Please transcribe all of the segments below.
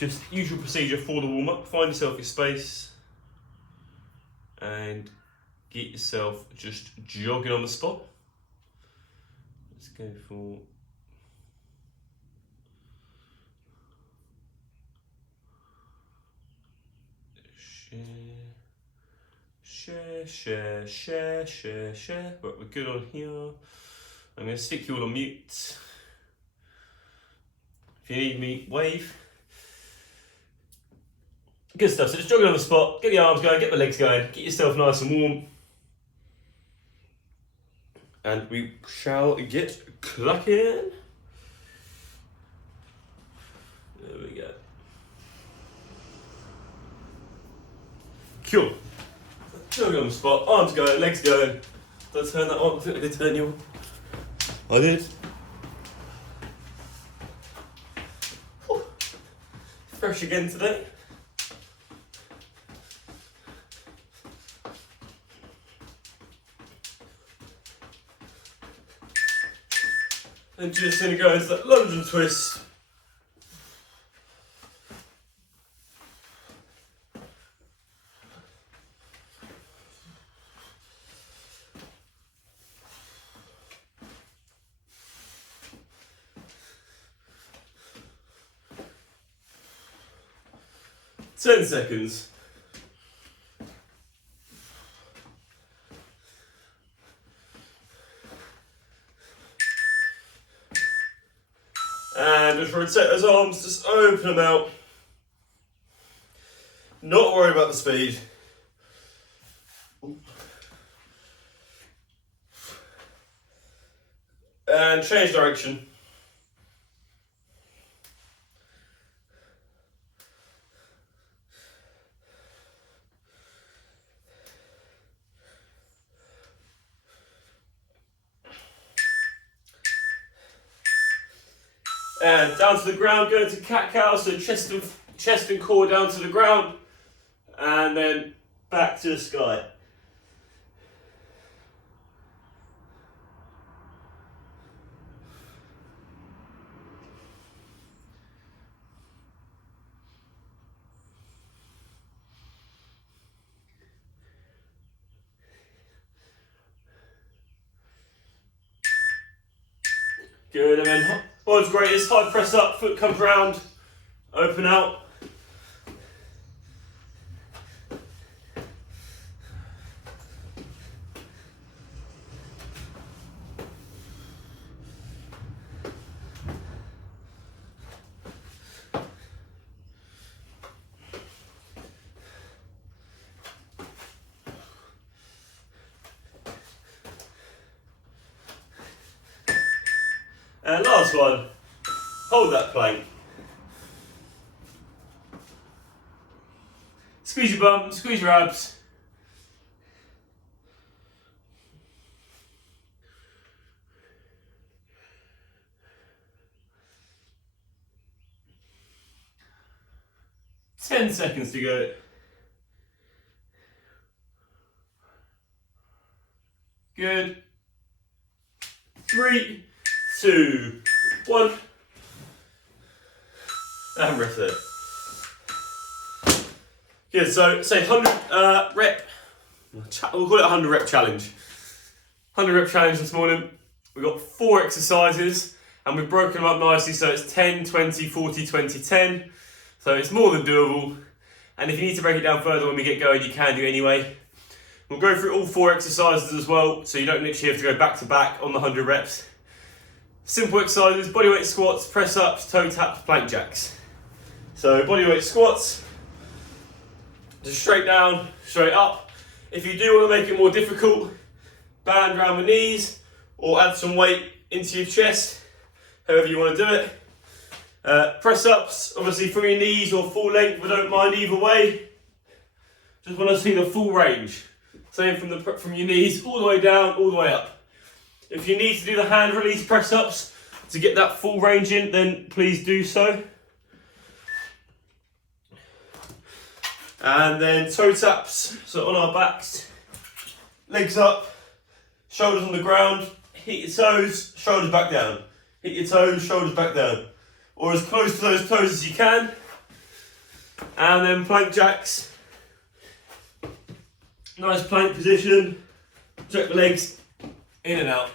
Just usual procedure for the warm-up. Find yourself your space and get yourself just jogging on the spot. Let's go for share. Right, we're good on here. I'm going to stick you all on mute. If you need me, wave. Good stuff. So just jogging on the spot, get the arms going, get the legs going, get yourself nice and warm. And we shall get cracking. There we go. Cool. Jogging on the spot, arms going, legs going. Did I turn that on? I think I did turn you on. I did. Whew. Fresh again today. And just going to go into that lunge and twist. Ten seconds. And just rotate those arms, just open them out. Not worry about the speed. And change direction. And down to the ground, going to cat-cow, so chest and core down to the ground, and then back to the sky. Good, and then world's greatest, high press up, foot comes round, open out. And last one, hold that plank. Squeeze your bum, squeeze your abs. Ten seconds to go. Good. 3, 2, 1. And rest it. Good, so say 100 rep, we'll call it a 100 rep challenge. 100 rep challenge this morning. We've got 4 exercises and we've broken them up nicely, so it's 10, 20, 40, 20, 10. So it's more than doable. And if you need to break it down further when we get going, you can do anyway. We'll go through all 4 exercises as well, so you don't literally have to go back to back on the 100 reps. Simple exercises, bodyweight squats, press ups, toe taps, plank jacks. So bodyweight squats, just straight down, straight up. If you do want to make it more difficult, band around the knees or add some weight into your chest, however you want to do it. Press ups, obviously from your knees or full length, we don't mind either way. Just want to see the full range. Same from your knees all the way down, all the way up. If you need to do the hand release press ups to get that full range in, then please do so. And then toe taps, so on our backs, legs up, shoulders on the ground, hit your toes, shoulders back down. Hit your toes, shoulders back down. Or as close to those toes as you can. And then plank jacks. Nice plank position. Jack the legs in and out.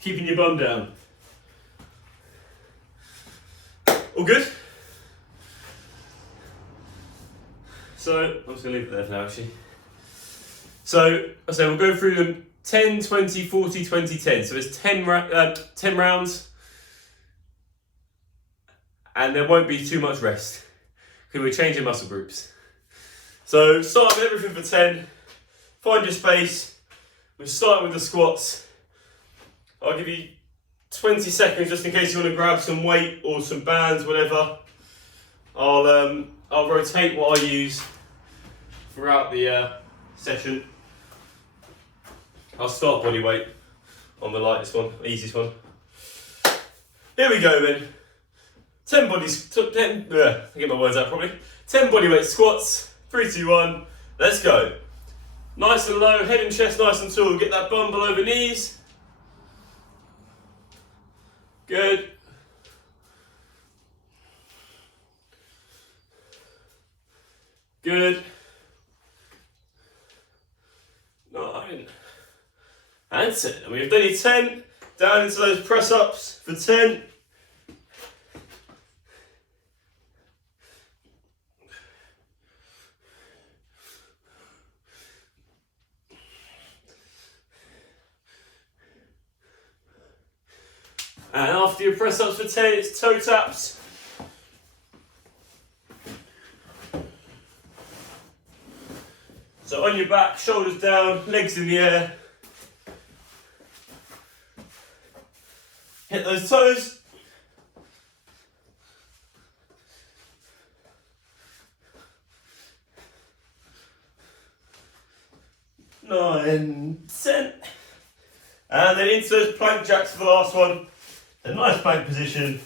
Keeping your bum down. All good? So, I'm just going to leave it there for now actually. So, I say we'll go through them 10, 20, 40, 20, 10. So there's 10 rounds. And there won't be too much rest. Because we're changing muscle groups. So, start with everything for 10. Find your space. We're starting with the squats. I'll give you 20 seconds just in case you want to grab some weight or some bands, whatever. I'll rotate what I use throughout the session. I'll start body weight on the lightest one, easiest one. Here we go then. 10 get my words out properly. 10 body weight squats. 3, 2, 1. Let's go. Nice and low, head and chest nice and tall. Get that bum below the knees. Good. Good. 9. And 10. And we've done 10. Down into those press ups for 10. And after your press ups for 10, it's toe taps. So on your back, shoulders down, legs in the air. Hit those toes. Nine, 10. And then into those plank jacks for the last one. A nice plank position.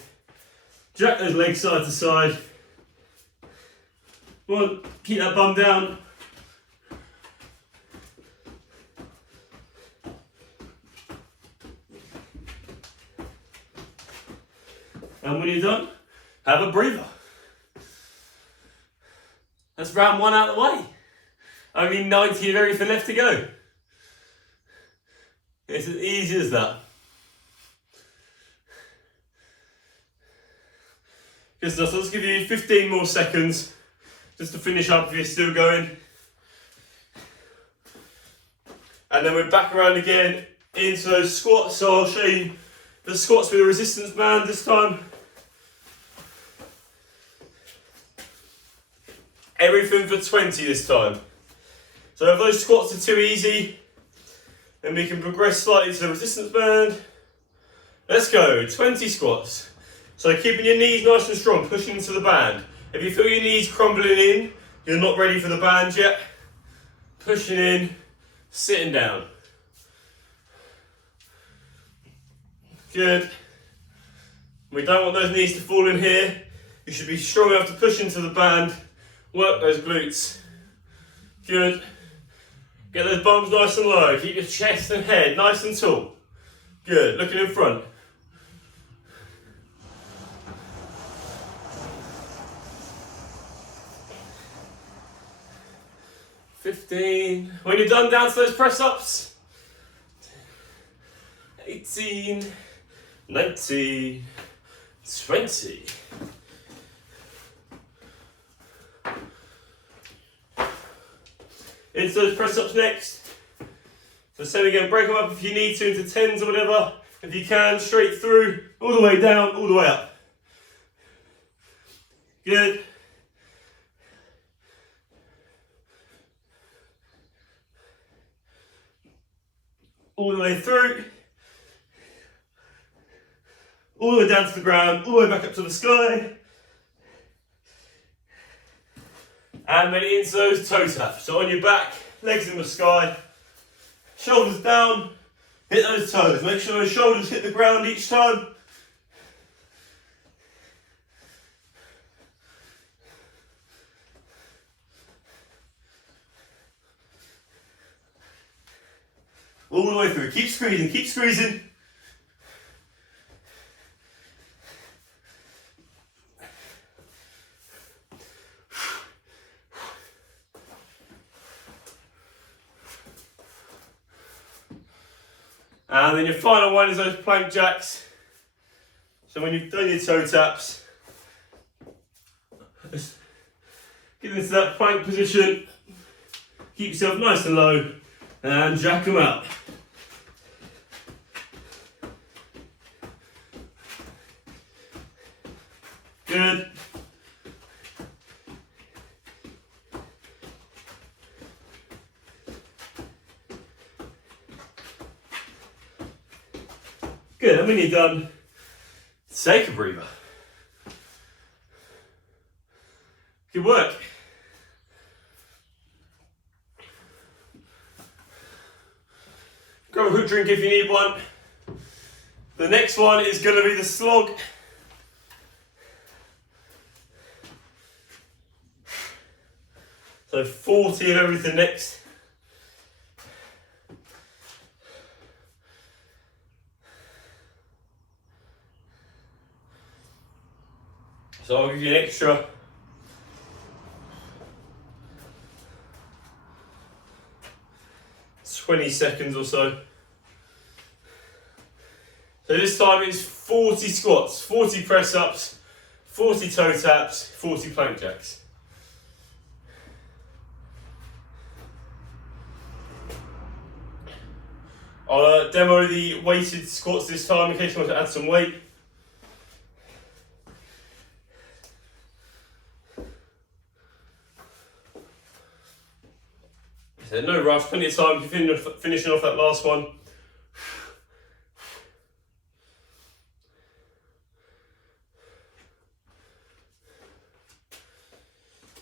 Jack those legs side to side. One, keep that bum down. And when you're done, have a breather. That's round 1 out of the way. Only 90 of everything left to go. It's as easy as that. Good stuff, so let's give you 15 more seconds just to finish up if you're still going. And then we're back around again into those squats, so I'll show you the squats with a resistance band this time. Everything for 20 this time. So if those squats are too easy, then we can progress slightly to the resistance band. Let's go, 20 squats. So keeping your knees nice and strong, pushing into the band. If you feel your knees crumbling in, you're not ready for the band yet. Pushing in, sitting down. Good. We don't want those knees to fall in here. You should be strong enough to push into the band. Work those glutes. Good. Get those bums nice and low. Keep your chest and head nice and tall. Good. Looking in front. When you're done, down to those press ups. 18, 19, 20. Into those press ups next. So same again, break them up if you need to into 10s or whatever. If you can, straight through, all the way down, all the way up. Good. All the way through, all the way down to the ground, all the way back up to the sky, and then into those toe taps. So on your back, legs in the sky, shoulders down, hit those toes. Make sure those shoulders hit the ground each time. All the way through, keep squeezing, keep squeezing. And then your final one is those plank jacks. So when you've done your toe taps, get into that plank position, keep yourself nice and low, and jack them out. Good. Good, and when you're done, take a breather. Good work. Grab a quick drink if you need one. The next one is going to be the slog. So 40 of everything next. So I'll give you an extra 20 seconds or so. So this time it's 40 squats, 40 press ups, 40 toe taps, 40 plank jacks. I'll demo the weighted squats this time in case you want to add some weight. So no rush, plenty of time to finishing off that last one.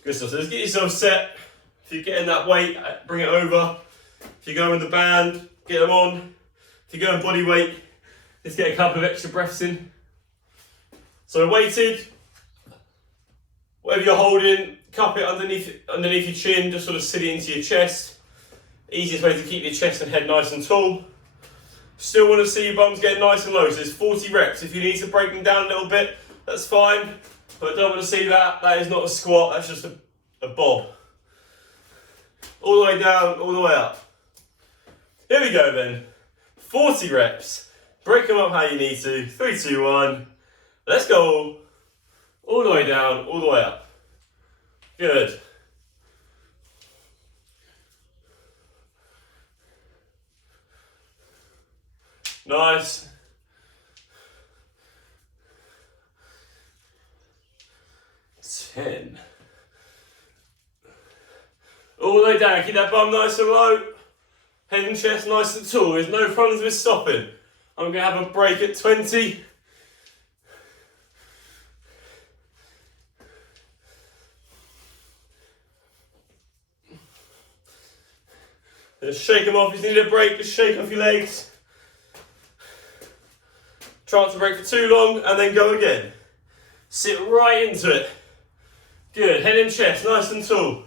Good stuff. So let's get yourself set. If you're getting that weight, bring it over. If you're going with the band, get them on. If you're going body weight, let's get a couple of extra breaths in. So weighted, whatever you're holding, cup it underneath your chin, just sort of sit it into your chest. Easiest way to keep your chest and head nice and tall. Still want to see your bums get nice and low, so there's 40 reps. If you need to break them down a little bit, that's fine. But I don't want to see that. That is not a squat, that's just a bob. All the way down, all the way up. Here we go then. 40 reps. Break them up how you need to. 3, 2, 1. Let's go. All the way down, all the way up. Good. Nice. Ten. All the way down, keep that bum nice and low. Head and chest nice and tall. There's no problems with stopping. I'm going to have a break at 20. Just shake them off. If you need a break, just shake off your legs. Try not to break for too long and then go again. Sit right into it. Good, head and chest, nice and tall.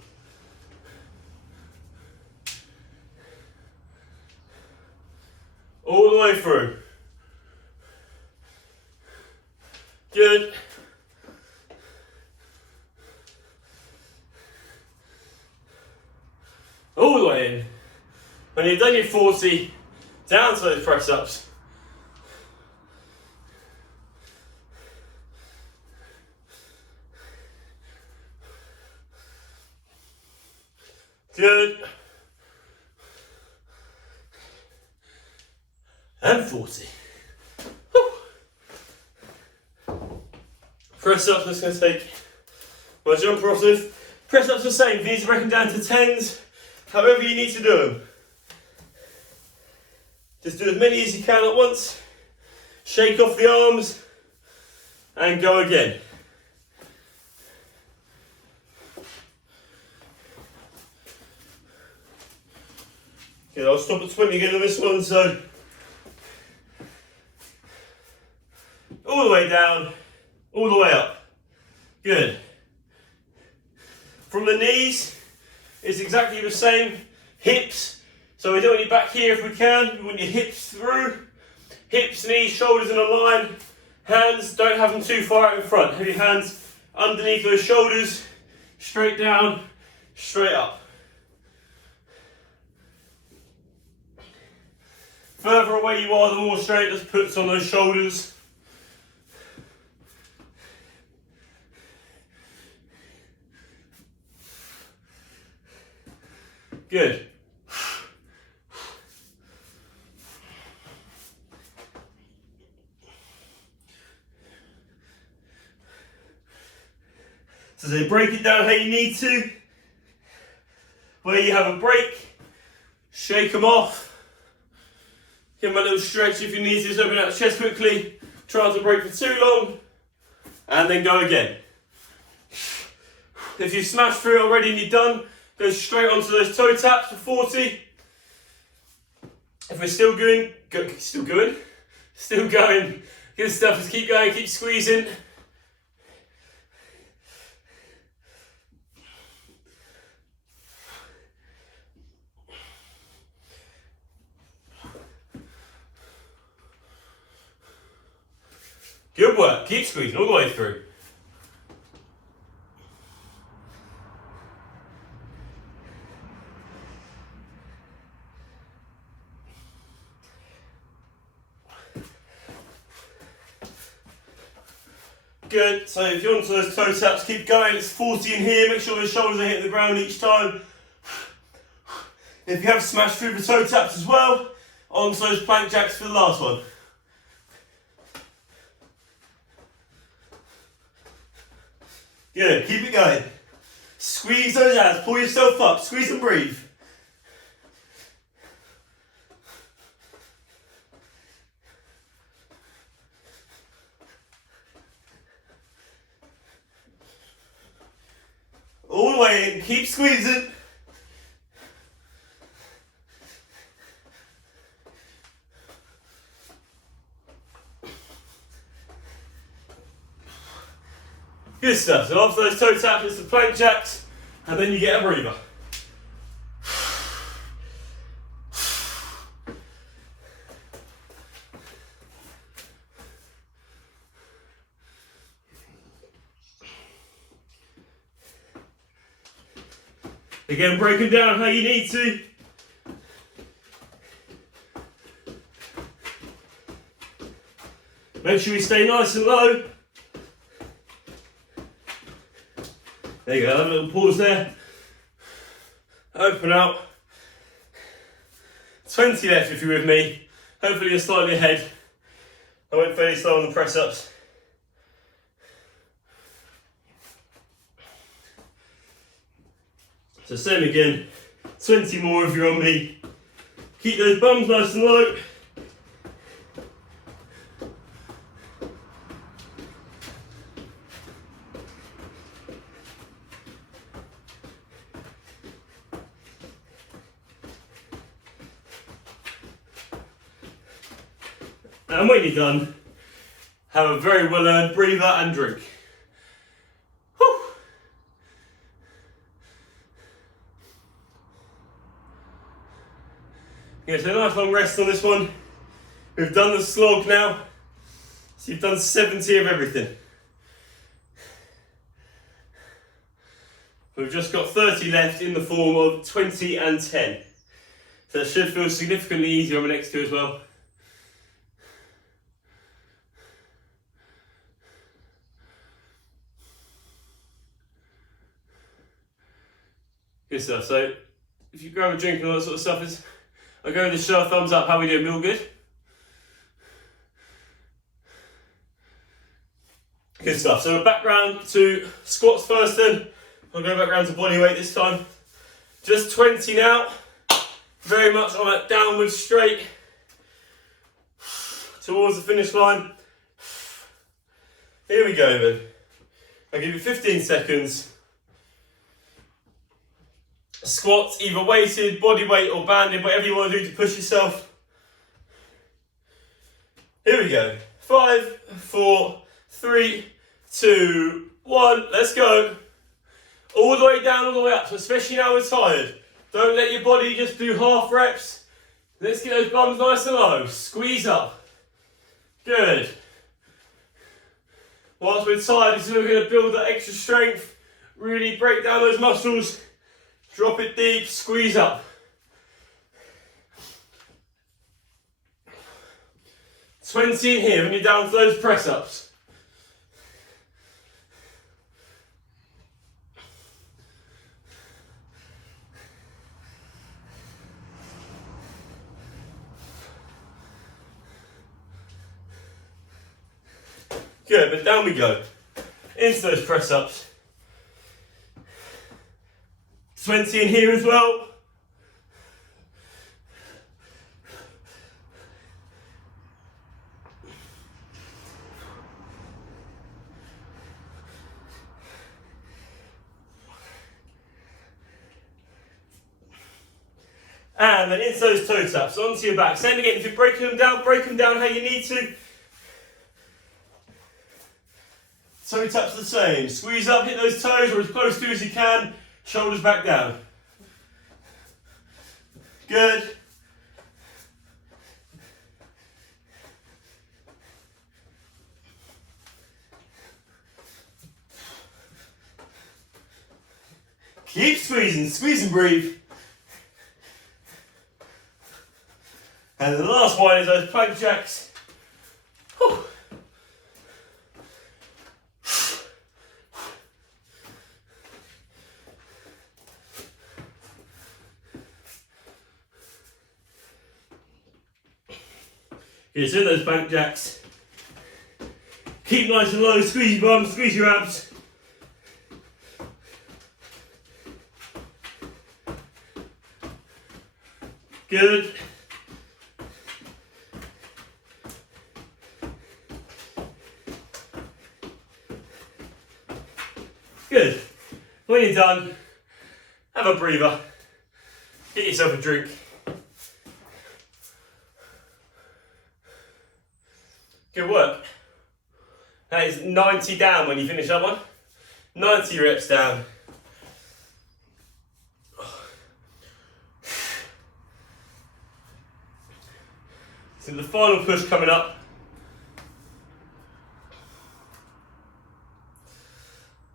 All the way through. Good. All the way in. When you've done your 40, down to those press ups. Good. And 40. Whew. Press ups, I'm just going to take my jump rotative. Press ups the same, you need to break them down to 10s, however you need to do them. Just do as many as you can at once. Shake off the arms and go again. Okay, I'll stop at 20 again on this one, so all the way down, all the way up. Good. From the knees, it's exactly the same. Hips, so we don't want your back here if we can. We want your hips through. Hips, knees, shoulders in a line. Hands, don't have them too far out in front. Have your hands underneath those shoulders, straight down, straight up. Further away you are, the more strain it puts on those shoulders. Good. So they break it down how you need to. Where you have a break, shake them off. Give them a little stretch if you need to, just open out the chest quickly. Try not to break for too long. And then go again. If you've smashed through it already and you're done, go straight onto those toe taps for 40. If we're still going, good stuff, just keep going, keep squeezing. Good work, keep squeezing all the way through. Good, so if you're onto those toe taps, keep going, it's 40 in here, make sure the shoulders are hitting the ground each time. If you have smashed through the toe taps as well, onto those plank jacks for the last one. Good, keep it going. Squeeze those abs, pull yourself up, squeeze and breathe. All the way in, keep squeezing. Good stuff, so after those toe taps, it's the plank jacks, and then you get a breather. Again, break them down how you need to. Make sure you stay nice and low. There you go, have a little pause there. Open out. 20 left if you're with me. Hopefully you're slightly ahead. I went fairly slow on the press ups. So same again, 20 more if you're on me. Keep those bums nice and low. And when you're done, have a very well earned breather and drink. Whew. Yeah, so a nice long rest on this one. We've done the slog now. So you've done 70 of everything. We've just got 30 left in the form of 20 and 10. So that should feel significantly easier on the next two as well. Good stuff. So if you grab a drink and all that sort of stuff, I'll go with the show thumbs up. How we doing? All good? Good stuff. So we're back round to squats first then. I'll go back round to body weight this time. Just 20 now. Very much on that downward straight towards the finish line. Here we go then. I'll give you 15 seconds. Squats, either weighted, body weight or banded, whatever you want to do to push yourself. Here we go. 5, 4, 3, 2, 1. Let's go. All the way down, all the way up. So especially now we're tired. Don't let your body just do half reps. Let's get those bums nice and low. Squeeze up. Good. Whilst we're tired, this is where we're going to build that extra strength. Really break down those muscles. Drop it deep, squeeze up. 20 in here when you're down to those press ups. Good, but down we go. Into those press ups. 20 in here as well. And then into those toe taps, onto your back. Same again, if you're break them down how you need to. Toe taps the same. Squeeze up, hit those toes, or as close to as you can. Shoulders back down. Good. Keep squeezing, squeeze and breathe. And the last one is those plank jacks. Whew. You're doing those plank jacks. Keep nice and low, squeeze your bum, squeeze your abs. Good. Good. When you're done, have a breather. Get yourself a drink. Good work. That is 90 down when you finish that one. 90 reps down. So the final push coming up.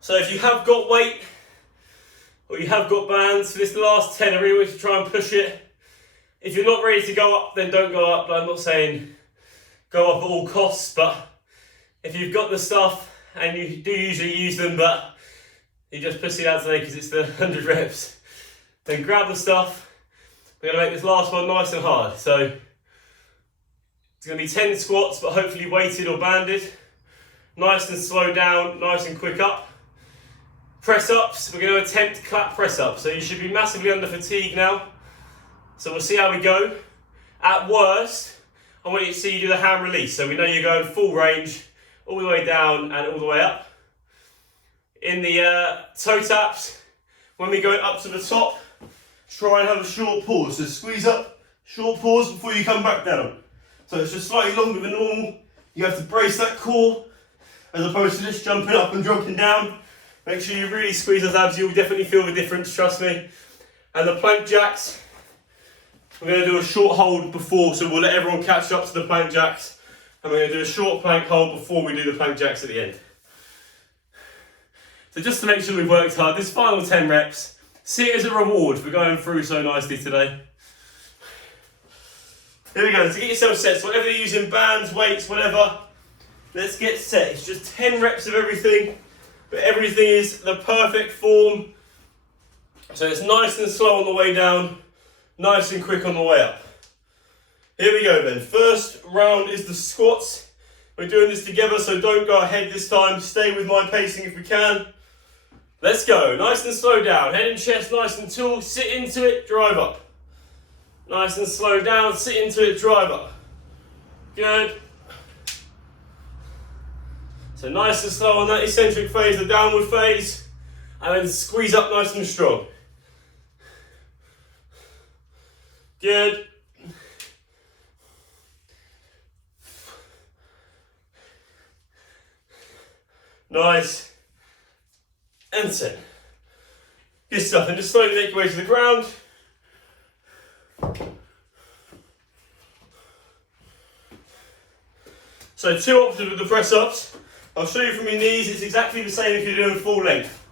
So if you have got weight, or you have got bands, for this last 10 I really want you to try and push it. If you're not ready to go up, then don't go up. I'm not saying go up at all costs, but if you've got the stuff, and you do usually use them, but you just push it out today because it's the 100 reps, then grab the stuff. We're going to make this last one nice and hard. So it's going to be 10 squats, but hopefully weighted or banded. Nice and slow down, nice and quick up. Press ups, we're going to attempt clap press ups. So you should be massively under fatigue now. So we'll see how we go. At worst, I want you to see you do the hand release. So we know you're going full range, all the way down and all the way up. In the toe taps, when we go up to the top, try and have a short pause. So squeeze up, short pause before you come back down. So it's just slightly longer than normal. You have to brace that core, as opposed to just jumping up and dropping down. Make sure you really squeeze those abs, you'll definitely feel the difference, trust me. And the plank jacks, we're going to do a short hold before, so we'll let everyone catch up to the plank jacks. And we're going to do a short plank hold before we do the plank jacks at the end. So just to make sure we've worked hard, this final 10 reps, see it as a reward for going through so nicely today. Here we go, to get yourself set, so whatever you're using, bands, weights, whatever, let's get set. It's just 10 reps of everything, but everything is the perfect form. So it's nice and slow on the way down, nice and quick on the way up. Here we go then. First round is the squats. We're doing this together, so don't go ahead this time. Stay with my pacing if we can. Let's go. Nice and slow down. Head and chest nice and tall. Sit into it, drive up. Nice and slow down, sit into it, drive up. Good. So nice and slow on that eccentric phase, the downward phase, and then squeeze up nice and strong. Good. Nice. And 10. Good stuff, and just slowly make your way to the ground. So 2 options with the press ups. I'll show you from your knees, it's exactly the same if you're doing full length.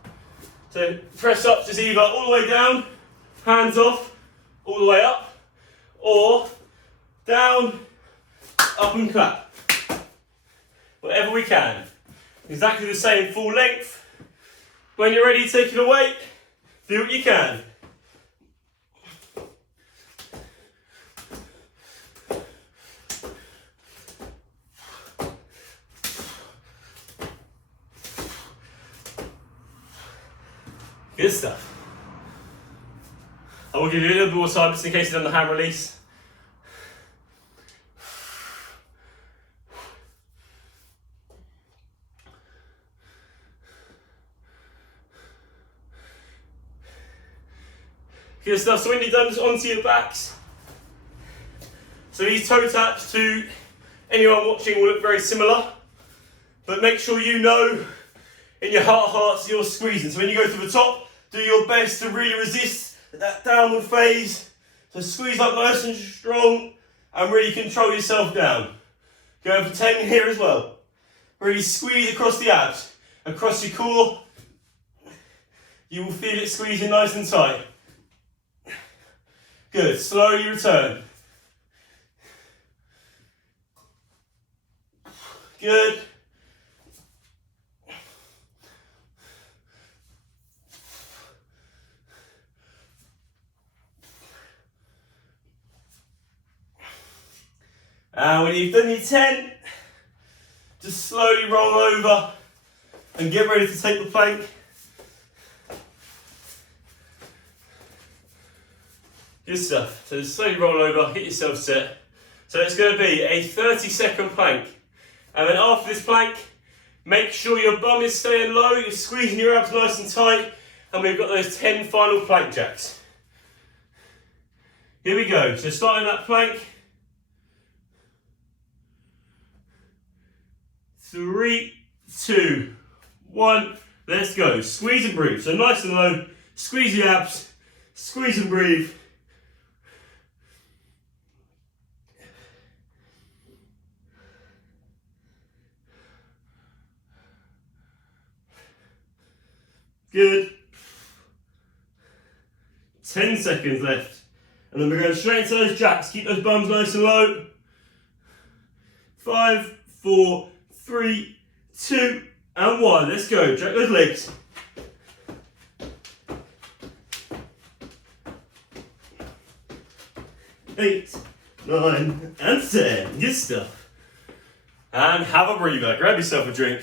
So press ups is either all the way down, hands off, all the way up, or down, up and clap. whatever we can. Exactly the same full length. When you're ready, take it away. Do what you can. Good stuff. I will give you a little bit more time just in case you've done the hand release. Good stuff. So when you're done, just onto your backs. So these toe taps to anyone watching will look very similar, but make sure you know in your heart of hearts you're squeezing. So when you go to the top, do your best to really resist that downward phase. So squeeze up nice and strong and really control yourself down. Go for 10 here as well. Really squeeze across the abs, across your core. You will feel it squeezing nice and tight. Good, slowly return. Good. And when you've done your 10, just slowly roll over and get ready to take the plank. Good stuff. So just slowly roll over, get yourself set. So it's going to be a 30-second plank. And then after this plank, make sure your bum is staying low, you're squeezing your abs nice and tight, and we've got those 10 final plank jacks. Here we go. So starting that plank. 3, 2, 1, let's go. Squeeze and breathe. So nice and low, squeeze the abs, squeeze and breathe. Good. 10 seconds left. And then we're going straight into those jacks. Keep those bums nice and low. 5, 4, 3, 2, and 1. Let's go. Jack those legs. 8, 9, and 10. Good stuff. And have a breather. Grab yourself a drink.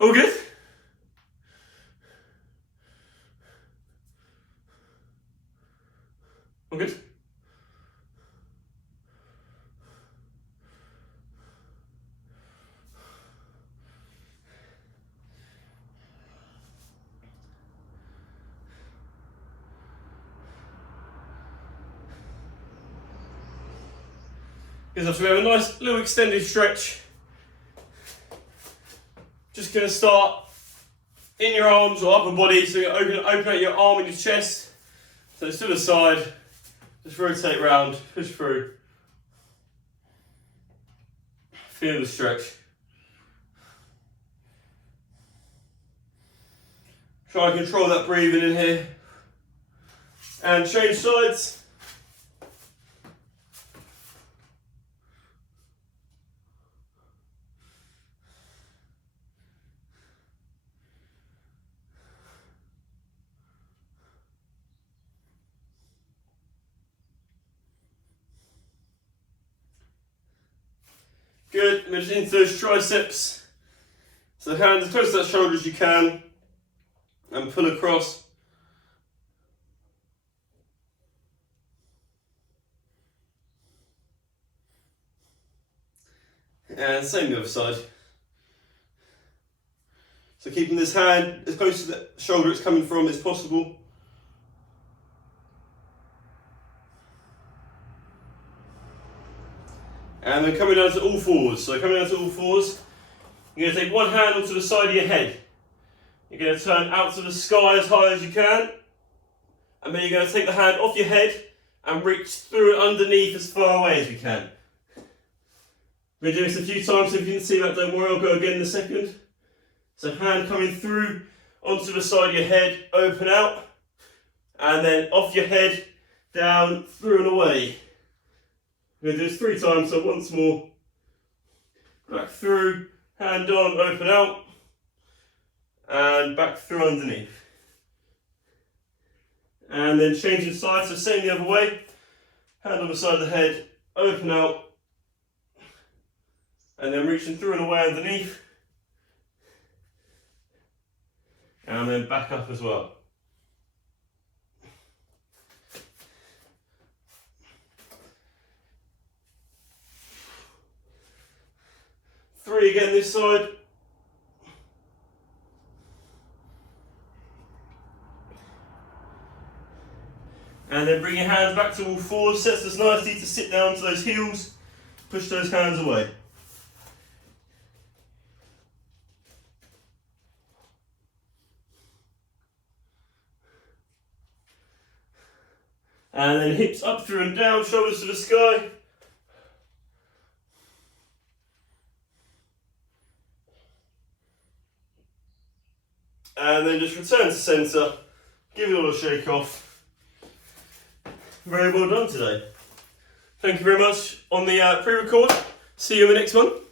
All good? All good? Good stuff. So we have a nice little extended stretch. Just going to start in your arms or upper body, so you open out your arm and your chest. So it's to the side, just rotate round, push through. Feel the stretch. Try and control that breathing in here. And change sides. Good, move into those triceps. So hand as close to that shoulder as you can and pull across. And same the other side. So keeping this hand as close to the shoulder it's coming from as possible. And then coming down to all fours. So coming down to all fours, you're going to take one hand onto the side of your head. You're going to turn out to the sky as high as you can. And then you're going to take the hand off your head and reach through and underneath as far away as you can. We're doing this a few times, so if you can see that, don't worry, I'll go again in a second. So hand coming through onto the side of your head, open out. And then off your head, down, through and away. We're going to do this 3 times, so once more. back through, hand on, open out, and back through underneath. And then changing sides, so same the other way, hand on the side of the head, open out, and then reaching through and away underneath, and then back up as well. Three again this side. And then bring your hands back to all fours, sets us nicely to sit down to those heels, push those hands away. And then hips up through and down, shoulders to the sky. And then just return to centre, give it all a shake off. Very well done today. Thank you very much on the pre-record. See you in the next one.